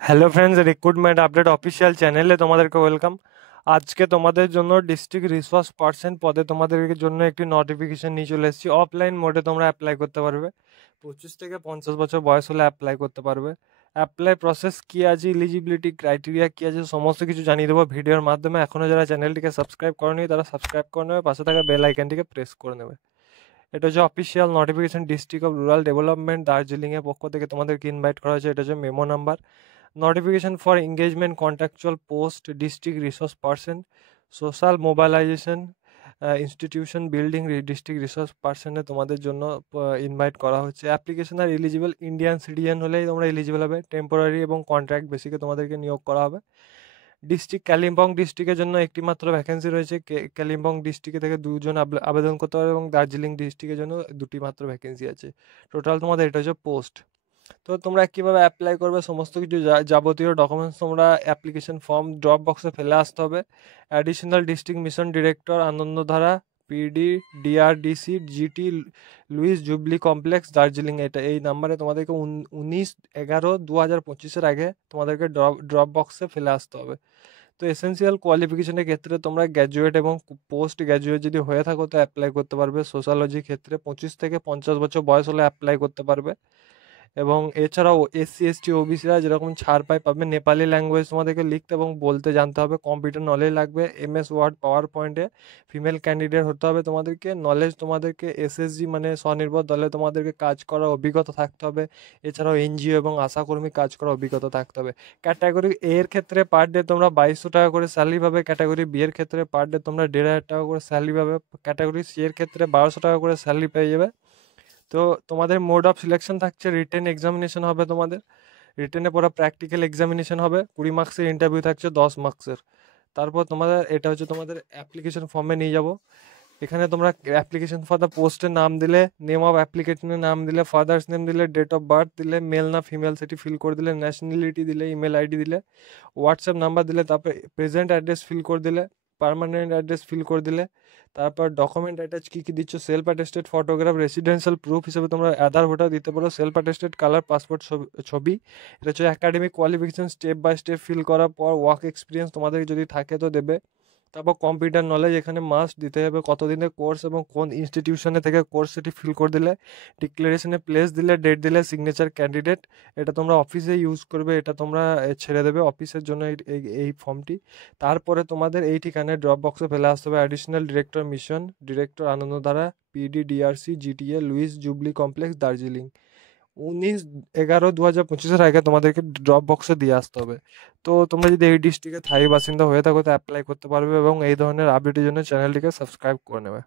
Hello friends, recruitment update official চ্যানেলে তোমাদেরকে welcome. আজকে তোমাদের জন্য ডিস্ট্রিক্ট রিসোর্স পার্সন পদে তোমাদের জন্য একটি নোটিফিকেশন নিয়ে চলে এসেছি। অফলাইন মোডে তোমরা অ্যাপ্লাই করতে পারবে। 25 থেকে 50 বছর বয়স হলে অ্যাপ্লাই করতে পারবে। অ্যাপ্লাই প্রসেস কী আছে, ইলিজিবিলিটি ক্রাইটেরিয়া কী আছে, সমস্ত কিছু জানিয়ে দেবো ভিডিওর মাধ্যমে। এখনও যারা চ্যানেলটিকে সাবস্ক্রাইব করেনি তারা সাবস্ক্রাইব করে নেবে, পাশে থাকা বেল আইকনটিকে প্রেস করে নেবে। এটা হচ্ছে official notification, district of rural development দার্জিলিংয়ের পক্ষ থেকে তোমাদেরকে ইনভাইট করা হয়েছে। এটা হচ্ছে memo number. Notification for engagement contractual post district resource person, social mobilization, institution building district resource person এ তোমাদের জন্য ইনভাইট করা হচ্ছে। Application are eligible Indian citizen হলেই তোমরা এলিজিবল হবে। টেম্পোরারি এবং কন্ট্রাক্ট বেসিকে তোমাদেরকে নিয়োগ করা হবে। ডিস্ট্রিক্ট কালিম্পং ডিস্ট্রিক্টের জন্য একটি মাত্র ভ্যাকেন্সি রয়েছে। কালিম্পং ডিস্ট্রিক্ট থেকে দুজন আবেদন করতে পারবে এবং দার্জিলিং ডিস্ট্রিক্টের জন্য দুটি মাত্র ভ্যাকেন্সি আছে। টোটাল তোমাদের এটা হচ্ছে পোস্ট। তো তোমরা কীভাবে অ্যাপ্লাই করবে, সমস্ত কিছু যাবতীয় ডকুমেন্টস তোমরা অ্যাপ্লিকেশন ফর্ম ড্রপ বক্সে ফেলে আসতে হবে। Additional district mission director, Anandadhara, PD, DRDC, GT, Lewis Jubilee complex, Darjeeling. এই নাম্বারে তোমাদেরকে 19/11/2025 আগে তোমাদেরকে ড্রপ বক্সে ফেলে আসতে হবে। তো এসেন্সিয়াল কোয়ালিফিকেশনের ক্ষেত্রে তোমরা গ্র্যাজুয়েট এবং পোস্ট গ্র্যাজুয়েট যদি হয়ে থাকো তো অ্যাপ্লাই করতে পারবে। সোশ্যালজি ক্ষেত্রে 25 থেকে 50 বছর বয়স হলে অ্যাপ্লাই করতে পারবে। এবং এছাড়াও SC ST OBCরা যেরকম ছাড় পাবে। নেপালি ল্যাঙ্গুয়েজ তোমাদেরকে লিখতে এবং বলতে জানতে হবে। কম্পিউটার নলেজ লাগবে। MS ওয়ার্ড, পাওয়ার পয়েন্টে ফিমেল ক্যান্ডিডেট হতে হবে তোমাদেরকে। নলেজ তোমাদেরকে SSG মানে স্বনির্ভর দলে তোমাদেরকে কাজ করার অভিজ্ঞতা থাকতে হবে। এছাড়াও NGO এবং আশাকর্মী কাজ করার অভিজ্ঞতা থাকতে হবে। ক্যাটাগরি এর ক্ষেত্রে পার ডে তোমরা 2200 টাকা করে স্যালারি পাবে। ক্যাটাগরি বি এর ক্ষেত্রে পার ডে তোমরা 1500 টাকা করে স্যালারি পাবে। ক্যাটাগরি সি এর ক্ষেত্রে 1200 টাকা করে স্যালারি পেয়ে যাবে। তো তোমাদের মোড অফ সিলেকশন থাকছে রিটেন এক্সামিনেশন হবে তোমাদের। রিটেনে পড়া প্র্যাকটিক্যাল এক্সামিনেশন হবে। 20 মার্কসের ইন্টারভিউ থাকছে 10 মার্কসের। তারপর তোমাদের এটা হচ্ছে তোমাদের অ্যাপ্লিকেশন ফর্মে নিয়ে যাব। এখানে তোমরা অ্যাপ্লিকেশন ফর দ্য পোস্টের নাম দিলে, নেম অফ অ্যাপ্লিকেশনের নাম দিলে, ফাদার্স নেম দিলে, ডেট অফ বার্থ দিলে, মেল না ফিমেল সেটি ফিল করে দিলে, ন্যাশনালিটি দিলে, ইমেল আইডি দিলে, হোয়াটসঅ্যাপ নাম্বার দিলে, তারপরে প্রেজেন্ট অ্যাড্রেস ফিল করে দিলে, পার্মানেন্ট অ্যাড্রেস ফিল করে দিলে, তারপর ডকুমেন্ট অ্যাটাচ কী কী দিচ্ছ, self attested photograph, residential proof হিসেবে তোমরা আধার ভোটার দিতে পারো, সেলফ অ্যাটেস্টেড কালার পাসপোর্ট ছবি। এটা হচ্ছে academic qualification step by step fill করার পর ওয়ার্ক এক্সপিরিয়েন্স তোমাদের যদি থাকে তো দেবে। তারপর কম্পিউটার নলেজ এখানে মাস্ট দিতে হবে, কতদিনের কোর্স এবং কোন ইনস্টিটিউশনে থেকে কোর্স সেটি ফিল করে দিলে, ডিক্লারেশনে প্লেস দিলে, ডেট দিলে, সিগনেচার ক্যান্ডিডেট। এটা তোমরা অফিসে ইউজ করবে, এটা তোমরা ছেড়ে দেবে অফিসের জন্য এই ফর্মটি। তারপরে তোমাদের এই ঠিকানায় ড্রপ বক্সে ফেলে আসতে হবে। Additional director mission director, Anandadhara, PD, DRC, GTA, Lewis Jubilee complex, Darjeeling. 19/11/2025 আগে তোমাদেরকে ড্রপ বক্সে দিয়ে আসতে হবে। তো তোমরা যদি এই ডিস্ট্রিক্টের স্থায়ী বাসিন্দা হয়ে থাকো তো অ্যাপ্লাই করতে পারবে এবং এই ধরনের আপডেটের জন্য চ্যানেলটিকে সাবস্ক্রাইব করে নেবে।